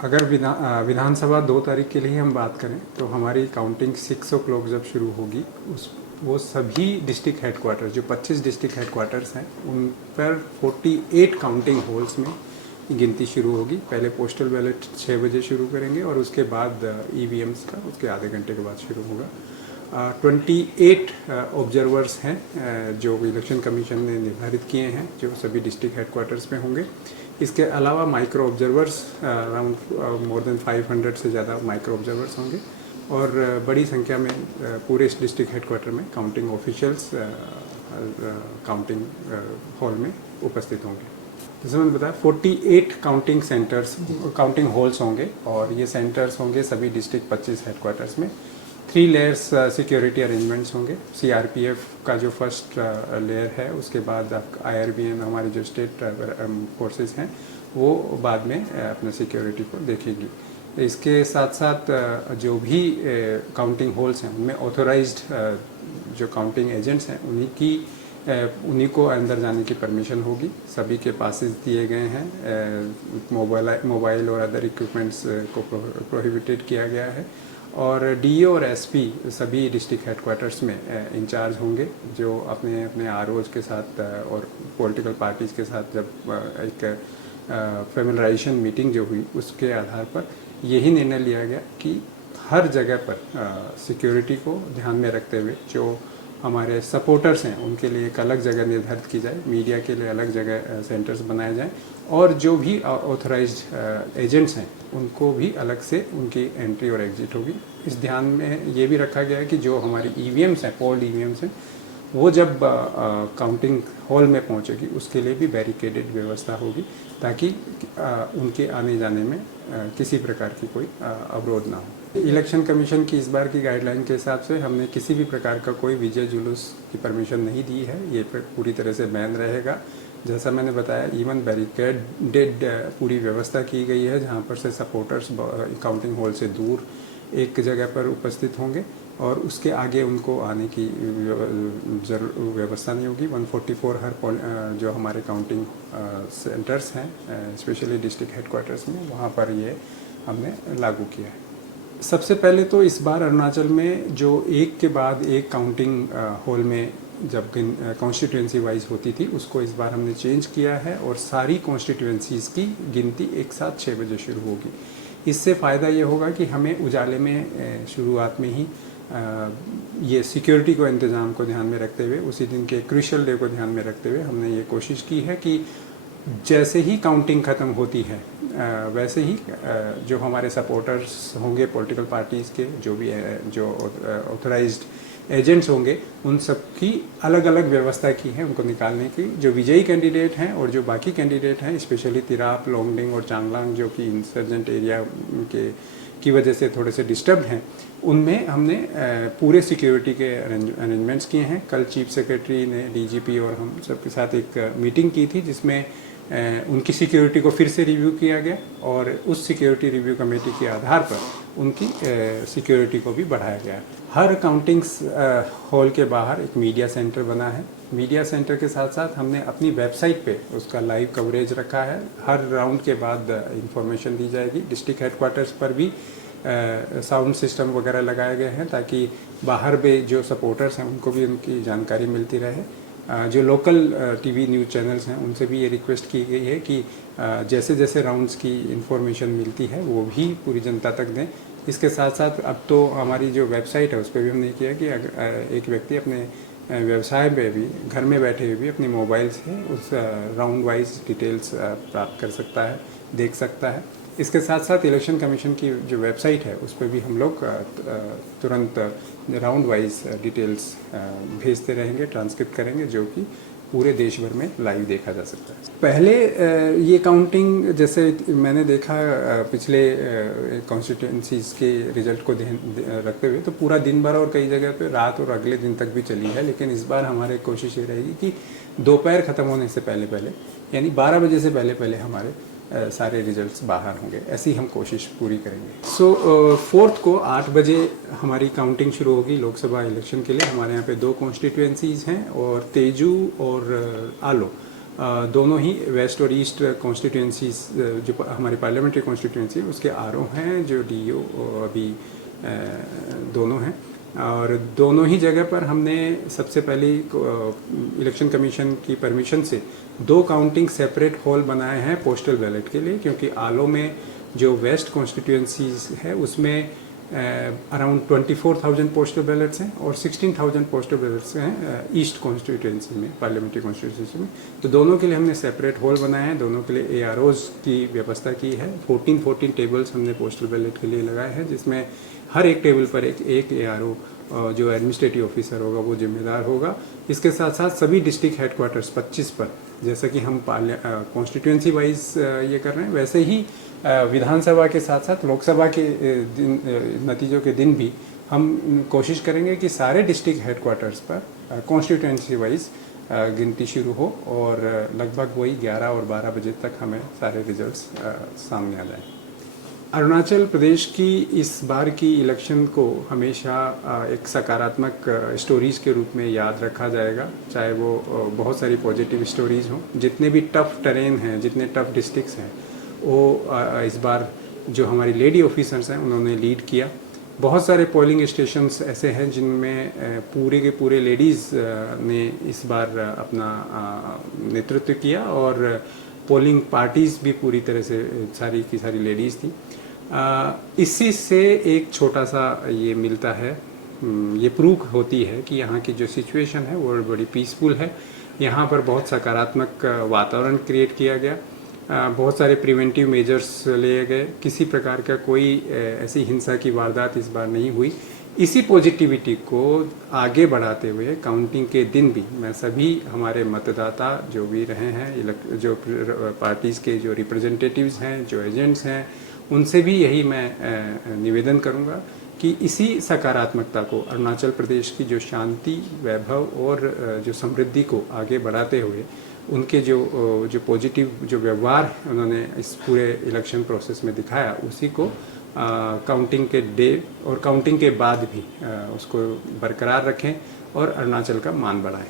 अगर विधानसभा 2 तारीख के लिए हम बात करें तो हमारी काउंटिंग 6 o'clock जब शुरू होगी वो सभी डिस्ट्रिक्ट हेडक्वार्टर जो 25 डिस्ट्रिक्ट हेडक्वार्टर्स हैं उन पर 48 काउंटिंग हॉल्स में गिनती शुरू होगी। पहले पोस्टल बैलेट 6 बजे शुरू करेंगे और उसके बाद ईवीएम्स का उसके आधे घंटे के बाद शुरू होगा। 28 ऑब्जर्वर्स हैं जो इलेक्शन कमीशन ने निर्धारित किए हैं जो सभी डिस्ट्रिक्ट हेडक्वार्टर्स में होंगे। इसके अलावा micro observers around more than 500 से ज़्यादा माइक्रो ऑब्जर्वर्स होंगे और बड़ी संख्या में पूरे इस डिस्ट्रिक्ट हेडक्वार्टर में काउंटिंग ऑफिशियल्स काउंटिंग हॉल में उपस्थित होंगे। जैसे मैंने बताया 48 काउंटिंग सेंटर्स काउंटिंग हॉल्स होंगे और ये सेंटर्स होंगे सभी डिस्ट्रिक्ट 25 हेडक्वार्टर्स में। 3 लेयर्स सिक्योरिटी अरेंजमेंट्स होंगे। सीआरपीएफ का जो फर्स्ट लेयर है उसके बाद आईआरबीएन हमारे जो स्टेट फोर्सेस हैं वो बाद में अपने सिक्योरिटी को देखेगी। इसके साथ साथ जो भी काउंटिंग हॉल्स हैं उनमें ऑथोराइज्ड जो काउंटिंग एजेंट्स हैं उन्हीं को अंदर जाने की परमिशन होगी। सभी के पासेस दिए गए हैं। मोबाइल और अदर इक्विपमेंट्स को प्रोहिबिटेड किया गया है और डीओ और एसपी सभी डिस्ट्रिक्ट हेडक्वार्टर्स में इंचार्ज होंगे जो अपने अपने आरओज के साथ और पॉलिटिकल पार्टीज़ के साथ जब एक फेमिलराइजेशन मीटिंग जो हुई उसके आधार पर यही निर्णय लिया गया कि हर जगह पर सिक्योरिटी को ध्यान में रखते हुए जो हमारे सपोर्टर्स हैं उनके लिए एक अलग जगह निर्धारित की जाए, मीडिया के लिए अलग जगह सेंटर्स बनाए जाएं और जो भी ऑथराइज्ड एजेंट्स हैं उनको भी अलग से उनकी एंट्री और एग्जिट होगी। इस ध्यान में ये भी रखा गया है कि जो हमारी ईवीएम्स हैं पोल ईवीएम्स हैं वो जब काउंटिंग हॉल में पहुंचेगी उसके लिए भी बैरिकेडेड व्यवस्था होगी ताकि उनके आने जाने में किसी प्रकार की कोई अवरोध ना हो। इलेक्शन कमीशन की इस बार की गाइडलाइन के हिसाब से हमने किसी भी प्रकार का कोई विजय जुलूस की परमिशन नहीं दी है। ये पूरी तरह से बैन रहेगा। जैसा मैंने बताया इवन बैरिकेडेड पूरी व्यवस्था की गई है जहाँ पर से सपोर्टर्स काउंटिंग हॉल से दूर एक जगह पर उपस्थित होंगे और उसके आगे उनको आने की व्यवस्था नहीं होगी। 144 हर जो हमारे काउंटिंग सेंटर्स हैं स्पेशली डिस्ट्रिक्ट हेडक्वार्टर्स में वहाँ पर ये हमने लागू किया है। सबसे पहले तो इस बार अरुणाचल में जो एक के बाद एक काउंटिंग हॉल में जब कॉन्स्टिट्यूएंसी वाइज होती थी उसको इस बार हमने चेंज किया है और सारी कॉन्स्टिट्यूएंसीज़ की गिनती एक साथ 6 बजे शुरू होगी। इससे फ़ायदा ये होगा कि हमें उजाले में शुरुआत में ही ये सिक्योरिटी को इंतज़ाम को ध्यान में रखते हुए उसी दिन के क्रूशियल डे को ध्यान में रखते हुए हमने ये कोशिश की है कि जैसे ही काउंटिंग ख़त्म होती है वैसे ही जो हमारे सपोर्टर्स होंगे पॉलिटिकल पार्टीज़ के जो भी जो ऑथराइज्ड एजेंट्स होंगे उन सब की अलग अलग व्यवस्था की है उनको निकालने की। जो विजयी कैंडिडेट हैं और जो बाकी कैंडिडेट हैं स्पेशली तिराप, लोंगडिंग और चांगलांग जो कि इंसर्जेंट एरिया की वजह से थोड़े से डिस्टर्ब हैं उनमें हमने पूरे सिक्योरिटी के अरेंजमेंट्स किए हैं। कल चीफ सेक्रेटरी ने डीजीपी और हम सबके साथ एक मीटिंग की थी जिसमें उनकी सिक्योरिटी को फिर से रिव्यू किया गया और उस सिक्योरिटी रिव्यू कमेटी के आधार पर उनकी सिक्योरिटी को भी बढ़ाया गया। हर काउंटिंग हॉल के बाहर एक मीडिया सेंटर बना है। मीडिया सेंटर के साथ साथ हमने अपनी वेबसाइट पे उसका लाइव कवरेज रखा है। हर राउंड के बाद इंफॉर्मेशन दी जाएगी। डिस्ट्रिक्ट हेडक्वार्टर्स पर भी साउंड सिस्टम वगैरह लगाए गए हैं ताकि बाहर भी जो सपोर्टर्स हैं उनको भी उनकी जानकारी मिलती रहे। जो लोकल टीवी न्यूज़ चैनल्स हैं उनसे भी ये रिक्वेस्ट की गई है कि जैसे जैसे राउंड्स की इंफॉर्मेशन मिलती है वो भी पूरी जनता तक दें। इसके साथ साथ अब तो हमारी जो वेबसाइट है उस पर भी हमने किया कि अगर एक व्यक्ति अपने व्यवसाय में भी घर में बैठे हुए भी अपने मोबाइल से उस राउंड वाइज डिटेल्स प्राप्त कर सकता है, देख सकता है। इसके साथ साथ इलेक्शन कमीशन की जो वेबसाइट है उस पर भी हम लोग तुरंत राउंड वाइज डिटेल्स भेजते रहेंगे, ट्रांसक्रिप्ट करेंगे जो कि पूरे देश भर में लाइव देखा जा सकता है। पहले ये काउंटिंग जैसे मैंने देखा पिछले कॉन्स्टिट्यूएंसीज के रिजल्ट को रखते हुए तो पूरा दिन भर और कई जगह पे रात और अगले दिन तक भी चली है, लेकिन इस बार हमारी कोशिश ये रहेगी कि दोपहर ख़त्म होने से पहले पहले यानी 12 बजे से पहले पहले हमारे सारे रिजल्ट्स बाहर होंगे। ऐसी हम कोशिश पूरी करेंगे। 4th को 8 बजे हमारी काउंटिंग शुरू होगी लोकसभा इलेक्शन के लिए। हमारे यहाँ पे 2 कॉन्स्टिट्यूएंसीज हैं और तेजू और आलो दोनों ही वेस्ट और ईस्ट कॉन्स्टिट्यूंसीज जो हमारी पार्लियामेंट्री कॉन्स्टिट्यूंसी उसके आरओ हैं, जो डीओ अभी दोनों हैं। और दोनों ही जगह पर हमने सबसे पहले इलेक्शन कमीशन की परमिशन से 2 काउंटिंग सेपरेट हॉल बनाए हैं पोस्टल बैलेट के लिए, क्योंकि आलो में जो वेस्ट कॉन्स्टिट्यूंसीज है उसमें अराउंड 24,000 पोस्टल बैलेट्स हैं और 16,000 पोस्टल बैलेट्स हैं ईस्ट कॉन्स्टिट्यूंसी में, पार्लियामेंट्री कॉन्स्टिट्यूंसी में। तो दोनों के लिए हमने सेपरेट हॉल बनाए हैं, दोनों के लिए AROs की व्यवस्था की है। 14 टेबल्स हमने पोस्टल बैलेट के लिए लगाए हैं, जिसमें हर एक टेबल पर एक ARO जो एडमिनिस्ट्रेटिव ऑफिसर होगा वो जिम्मेदार होगा। इसके साथ साथ सभी डिस्ट्रिक्ट हेडक्वार्टर्स 25 पर, जैसा कि हम कॉन्स्टिट्यूंसी वाइज ये कर रहे हैं, वैसे ही विधानसभा के साथ साथ लोकसभा के नतीजों के दिन भी हम कोशिश करेंगे कि सारे डिस्ट्रिक्ट हेडक्वार्टर्स पर कॉन्स्टिट्यूंसी वाइज गिनती शुरू हो और लगभग वही 11 और 12 बजे तक हमें सारे रिजल्ट्स सामने आ जाएं। अरुणाचल प्रदेश की इस बार की इलेक्शन को हमेशा एक सकारात्मक स्टोरीज के रूप में याद रखा जाएगा, चाहे वो बहुत सारी पॉजिटिव स्टोरीज हों। जितने भी टफ टेरेन हैं, जितने टफ डिस्ट्रिक्ट्स हैं, वो इस बार जो हमारी लेडी ऑफिसर्स हैं उन्होंने लीड किया। बहुत सारे पोलिंग स्टेशंस ऐसे हैं जिनमें पूरे के पूरे लेडीज़ ने इस बार अपना नेतृत्व किया और पोलिंग पार्टीज़ भी पूरी तरह से सारी की सारी लेडीज़ थी। इसी से एक छोटा सा ये मिलता है, ये प्रूव होती है कि यहाँ की जो सिचुएशन है वो बड़ी पीसफुल है। यहाँ पर बहुत सकारात्मक वातावरण क्रिएट किया गया, बहुत सारे प्रिवेंटिव मेजर्स लिए गए, किसी प्रकार का कोई ऐसी हिंसा की वारदात इस बार नहीं हुई। इसी पॉजिटिविटी को आगे बढ़ाते हुए काउंटिंग के दिन भी मैं सभी हमारे मतदाता जो भी रहे हैं, जो पार्टीज़ के जो रिप्रेजेंटेटिव्स हैं, जो एजेंट्स हैं, उनसे भी यही मैं निवेदन करूंगा कि इसी सकारात्मकता को, अरुणाचल प्रदेश की जो शांति, वैभव और जो समृद्धि को आगे बढ़ाते हुए उनके जो पॉजिटिव जो व्यवहार उन्होंने इस पूरे इलेक्शन प्रोसेस में दिखाया, उसी को काउंटिंग के डे और काउंटिंग के बाद भी उसको बरकरार रखें और अरुणाचल का मान बढ़ाएं।